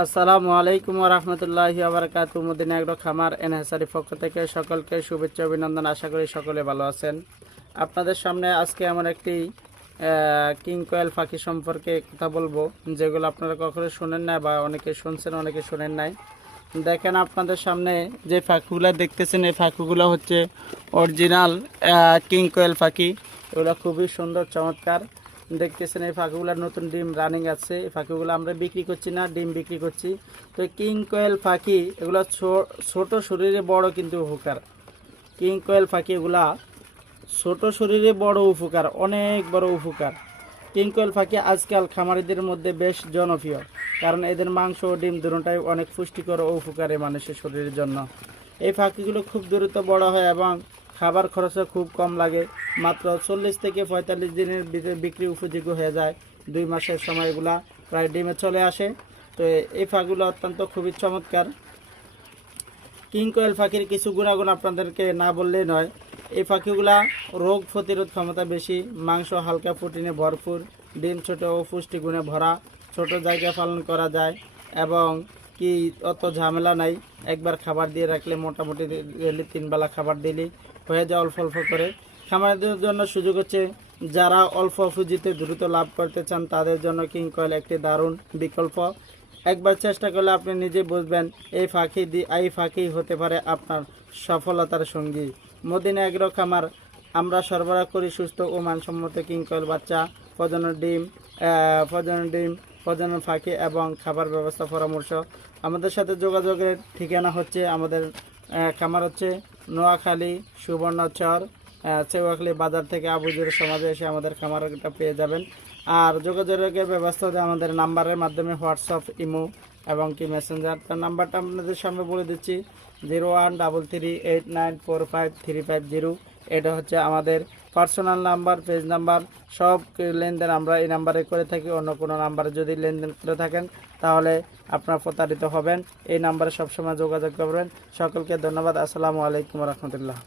আসসালামু আলাইকুম ওয়া রাহমাতুল্লাহি ওয়া বারাকাতুহু। মদিনা এগ্রো খামার এনহাসারি পক্ষ থেকে সকলকে শুভেচ্ছা অভিনন্দন। আশা করি সকলে ভালো আছেন। আপনাদের সামনে আজকে এমন একটি কিং কোয়েল পাখি সম্পর্কে কথা বলবো, যেগুলো আপনারা কখনো শোনেন না বা অনেকে শুনছেন অনেকে শোনেন নাই। দেখেন আপনাদের সামনে যে পাখিগুলো দেখতেছেন, এই পাখিগুলো হচ্ছে অরিজিনাল কিং কোয়েল পাখি। এগুলো খুবই সুন্দর চমৎকার দেখতেছেন। এই পাখিগুলোর নতুন ডিম রানিং আছে। এই পাখিগুলো আমরা বিক্রি করছি না, ডিম বিক্রি করছি। তো কিং কোয়েল পাখি এগুলো ছোট শরীরে বড় কিন্তু উপকার। কিং কোয়েল পাখি এগুলা ছোট শরীরে বড় উপকার, অনেক বড় উপকার। কিং কোয়েল পাখি আজকাল খামারিদের মধ্যে বেশ জনপ্রিয়, কারণ এদের মাংস ও ডিম দুটোটাই অনেক পুষ্টিকর ও উপকারী মানুষের শরীরের জন্য। এই পাখিগুলো খুব দ্রুত বড় হয় এবং খাবার খরচও খুব কম লাগে। মাত্র 40 থেকে 45 দিনের ভিতরে বিক্রি উপযোগ্য হয়ে যায়। 2 মাসের সময় এগুলা প্রায় ডিমে চলে আসে। তো এই পাখিগুলো অত্যন্ত খুবই চমৎকার। কিং কোয়েল পাখির কিছু গুণাগুণ আপনাদেরকে না বললেই নয়। এই পাখিগুলা রোগ প্রতিরোধ ক্ষমতা বেশি, মাংস হালকা প্রোটিনে ভরপুর, ডিম ছোট ও পুষ্টিগুণে ভরা, ছোট জায়গায় পালন করা যায় এবং কি অত ঝামেলা নাই। একবার খাবার দিয়ে রাখলে মোটামুটি 3 বেলা খাবার দিলেই হয়ে যায় অল্প অল্প করে। খামারিদের জন্য সুযোগ হচ্ছে, যারা অল্প পুঁজিতে দ্রুত লাভ করতে চান তাদের জন্য কিং কোয়েল একটি দারুণ বিকল্প। একবার চেষ্টা করলে আপনি নিজে বুঝবেন এই ফাঁকি হতে পারে আপনার সফলতার সঙ্গী। মদিনা এগ্রো খামার আমরা সরবরাহ করি সুস্থ ও মানসম্মত কিং কোয়েল বাচ্চা, প্রজনন ডিম, প্রজনন ফাঁকি এবং খাবার ব্যবস্থা পরামর্শ। আমাদের সাথে যোগাযোগের ঠিকানা হচ্ছে, আমাদের খামার হচ্ছে নোয়াখালী সুবর্ণচর, চেউয়াখালী বাজার থেকে আবুজুর সমাজে এসে আমাদের খামারটা পেয়ে যাবেন। আর যোগাযোগের ব্যবস্থা হচ্ছে আমাদের নাম্বারের মাধ্যমে হোয়াটসঅ্যাপ, ইমো এবং কি মেসেঞ্জার। তার নাম্বারটা আপনাদের সামনে বলে দিচ্ছি, 0133894535 এটা হচ্ছে আমাদের পার্সোনাল নাম্বার, পেজ নাম্বার। সব লেনদেন আমরা এই নাম্বারে করে থাকি। অন্য কোনো নাম্বারে যদি লেনদেন করে থাকেন তাহলে আপনারা প্রতারিত হবেন। এই নাম্বারে সবসময় যোগাযোগ করবেন। সকলকে ধন্যবাদ। আসসালামু আলাইকুম রহমতুল্লাহ।